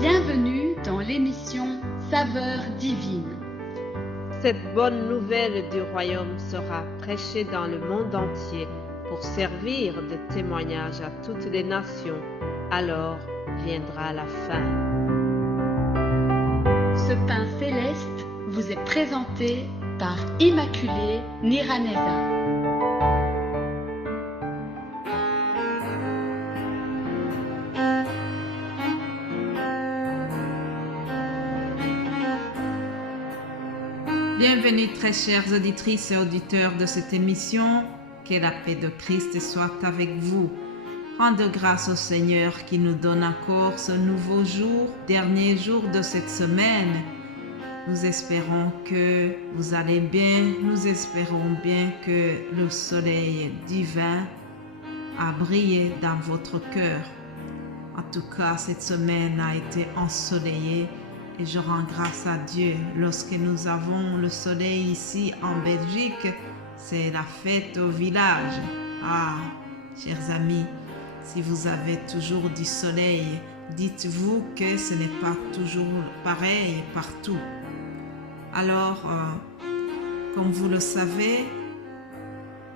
Bienvenue dans l'émission Saveurs divines. Cette bonne nouvelle du royaume sera prêchée dans le monde entier pour servir de témoignage à toutes les nations. Alors viendra la fin. Ce pain céleste vous est présenté par Immaculée Niraneza. Bienvenue très chères auditrices et auditeurs de cette émission. Que la paix de Christ soit avec vous. Rendez grâce au Seigneur qui nous donne encore ce nouveau jour, dernier jour de cette semaine. Nous espérons que vous allez bien. Nous espérons bien que le soleil divin a brillé dans votre cœur. En tout cas, cette semaine a été ensoleillée. Et je rends grâce à Dieu. Lorsque nous avons le soleil ici en Belgique, c'est la fête au village. Ah, chers amis, si vous avez toujours du soleil, dites-vous que ce n'est pas toujours pareil partout. Alors, comme vous le savez,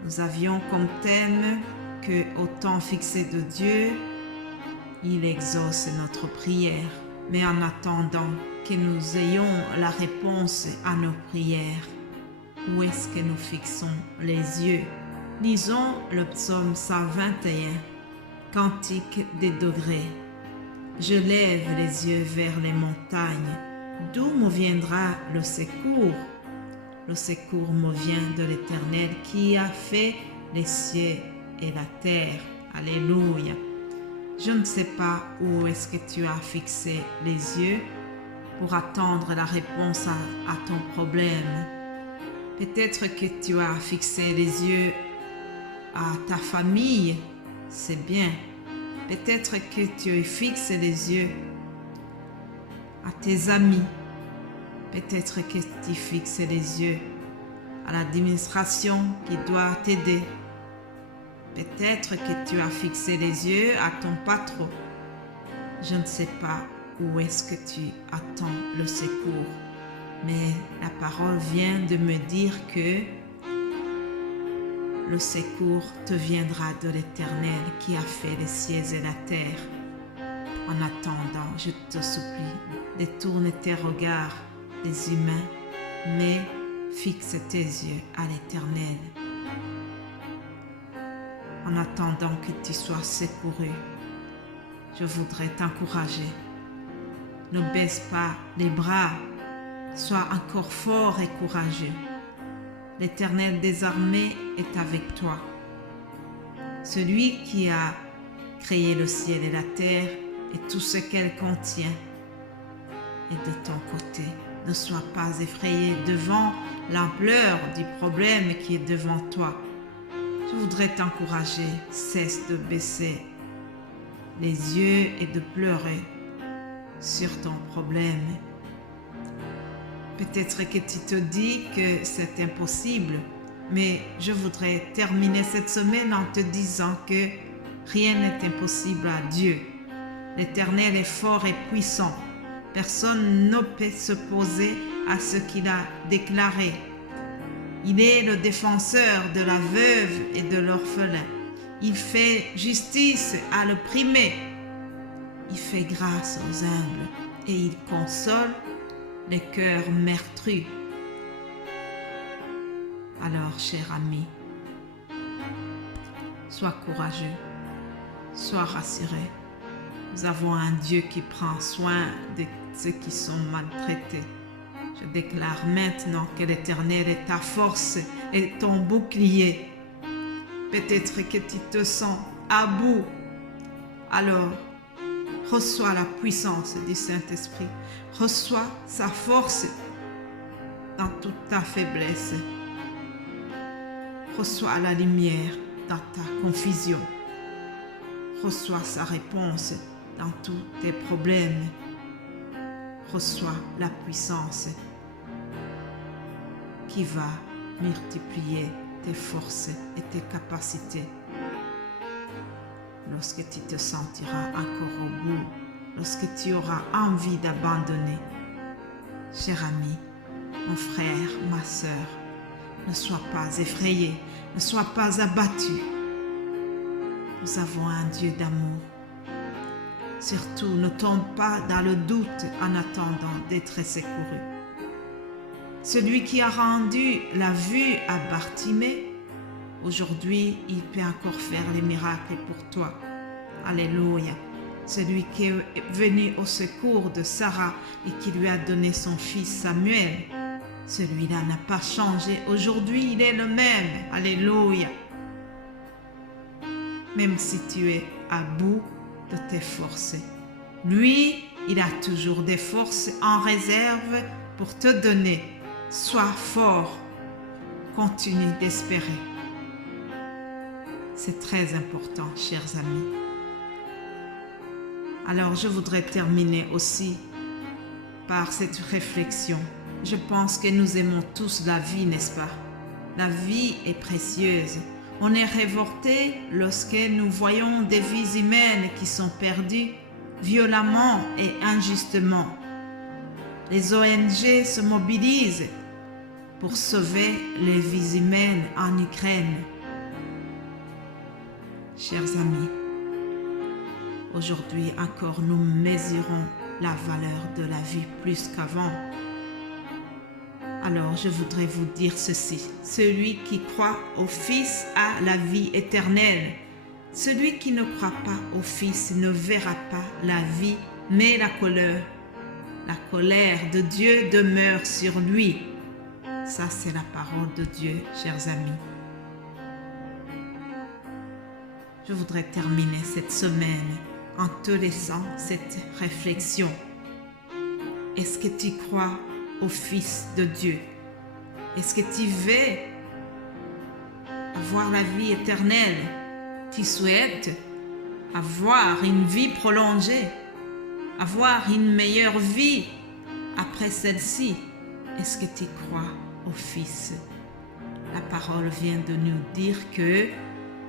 nous avions comme thème que au temps fixé de Dieu, il exauce notre prière. Mais en attendant que nous ayons la réponse à nos prières, où est-ce que nous fixons les yeux? Lisons le psaume 121, Cantique des degrés. Je lève les yeux vers les montagnes. D'où me viendra le secours? Le secours me vient de l'Éternel qui a fait les cieux et la terre. Alléluia. Je ne sais pas où est-ce que tu as fixé les yeux pour attendre la réponse à ton problème. Peut-être que tu as fixé les yeux à ta famille, c'est bien. Peut-être que tu fixes les yeux à tes amis. Peut-être que tu fixes les yeux à l'administration qui doit t'aider. Peut-être que tu as fixé les yeux à ton patron. Je ne sais pas où est-ce que tu attends le secours, mais la parole vient de me dire que le secours te viendra de l'Éternel qui a fait les cieux et la terre. En attendant, je te supplie, détourne tes regards des humains, mais fixe tes yeux à l'Éternel. En attendant que tu sois secouru, je voudrais t'encourager. Ne baisse pas les bras, sois encore fort et courageux. L'Éternel des armées est avec toi. Celui qui a créé le ciel et la terre et tout ce qu'elle contient est de ton côté. Ne sois pas effrayé devant l'ampleur du problème qui est devant toi. Je voudrais t'encourager, cesse de baisser les yeux et de pleurer sur ton problème. Peut-être que tu te dis que c'est impossible, mais je voudrais terminer cette semaine en te disant que rien n'est impossible à Dieu. L'Éternel est fort et puissant. Personne ne peut s'opposer à ce qu'il a déclaré. Il est le défenseur de la veuve et de l'orphelin. Il fait justice à l'opprimé. Il fait grâce aux humbles et il console les cœurs meurtris. Alors, cher ami, sois courageux, sois rassuré. Nous avons un Dieu qui prend soin de ceux qui sont maltraités. Je déclare maintenant que l'Éternel est ta force et ton bouclier. Peut-être que tu te sens à bout. Alors, reçois la puissance du Saint-Esprit. Reçois sa force dans toute ta faiblesse. Reçois la lumière dans ta confusion. Reçois sa réponse dans tous tes problèmes. Reçois la puissance qui va multiplier tes forces et tes capacités. Lorsque tu te sentiras encore au bout, lorsque tu auras envie d'abandonner. Cher ami, mon frère, ma sœur, ne sois pas effrayé, ne sois pas abattu. Nous avons un Dieu d'amour. Surtout, ne tombe pas dans le doute en attendant d'être secouru. Celui qui a rendu la vue à Bartimée, aujourd'hui, il peut encore faire les miracles pour toi. Alléluia. Celui qui est venu au secours de Sarah et qui lui a donné son fils Samuel, celui-là n'a pas changé. Aujourd'hui, il est le même. Alléluia. Même si tu es à bout de tes forces, lui, il a toujours des forces en réserve pour te donner. Sois fort. Continue d'espérer. C'est très important, chers amis. Alors, je voudrais terminer aussi par cette réflexion. Je pense que nous aimons tous la vie, n'est-ce pas? La vie est précieuse. On est révolté lorsque nous voyons des vies humaines qui sont perdues violemment et injustement. Les ONG se mobilisent pour sauver les vies humaines en Ukraine. Chers amis, aujourd'hui encore nous mesurons la valeur de la vie plus qu'avant. Alors je voudrais vous dire ceci: celui qui croit au Fils a la vie éternelle. Celui qui ne croit pas au Fils ne verra pas la vie, mais la colère. La colère de Dieu demeure sur lui. Ça, c'est la parole de Dieu, chers amis. Je voudrais terminer cette semaine en te laissant cette réflexion. Est-ce que tu crois au Fils de Dieu? Est-ce que tu veux avoir la vie éternelle? Tu souhaites avoir une vie prolongée, avoir une meilleure vie après celle-ci? Est-ce que tu crois au Fils? La parole vient de nous dire que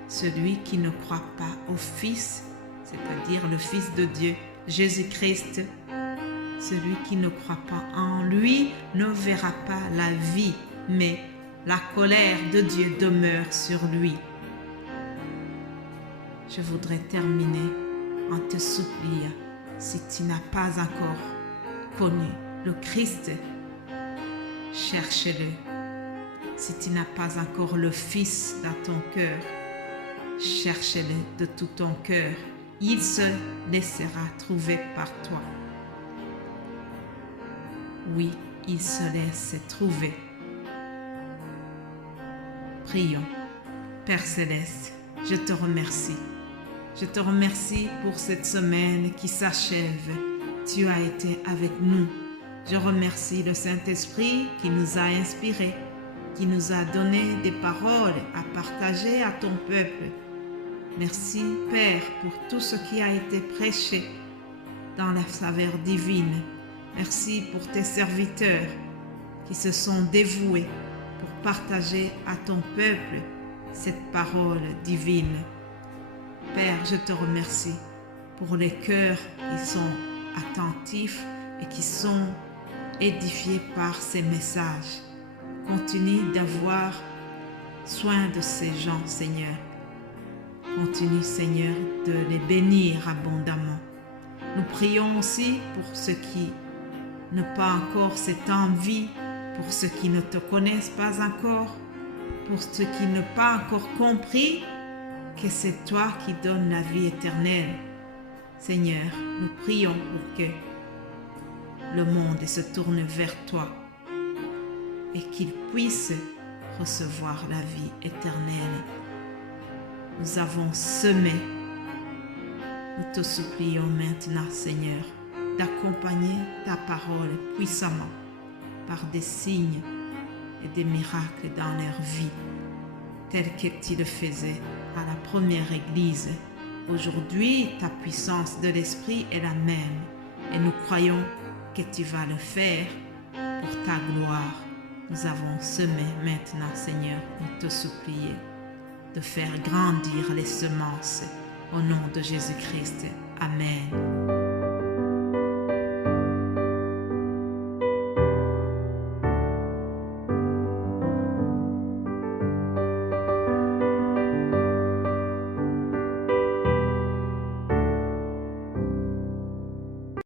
celui qui ne croit pas au Fils, c'est-à-dire le Fils de Dieu, Jésus-Christ, celui qui ne croit pas en lui ne verra pas la vie, mais la colère de Dieu demeure sur lui. Je voudrais terminer en te suppliant, si tu n'as pas encore connu le Christ, cherche-le. Si tu n'as pas encore le Fils dans ton cœur, cherche-le de tout ton cœur. Il se laissera trouver par toi. Oui, il se laisse trouver. Prions. Père Céleste, je te remercie. Je te remercie pour cette semaine qui s'achève. Tu as été avec nous. Je remercie le Saint-Esprit qui nous a inspirés, qui nous a donné des paroles à partager à ton peuple. Merci, Père, pour tout ce qui a été prêché dans la saveur divine. Merci pour tes serviteurs qui se sont dévoués pour partager à ton peuple cette parole divine. Père, je te remercie pour les cœurs qui sont attentifs et qui sont édifiés par ces messages. Continue d'avoir soin de ces gens, Seigneur. Continue, Seigneur, de les bénir abondamment. Nous prions aussi pour ceux qui n'ont pas encore cette envie, pour ceux qui ne te connaissent pas encore, pour ceux qui n'ont pas encore compris que c'est toi qui donnes la vie éternelle. Seigneur, nous prions pour que le monde se tourne vers toi et qu'il puisse recevoir la vie éternelle. Nous avons semé. Nous te supplions maintenant, Seigneur, d'accompagner ta parole puissamment par des signes et des miracles dans leur vie, tels que tu le faisais à la première Église. Aujourd'hui, ta puissance de l'Esprit est la même et nous croyons que tu vas le faire pour ta gloire. Nous avons semé maintenant, Seigneur, nous te supplions de faire grandir les semences au nom de Jésus-Christ. Amen.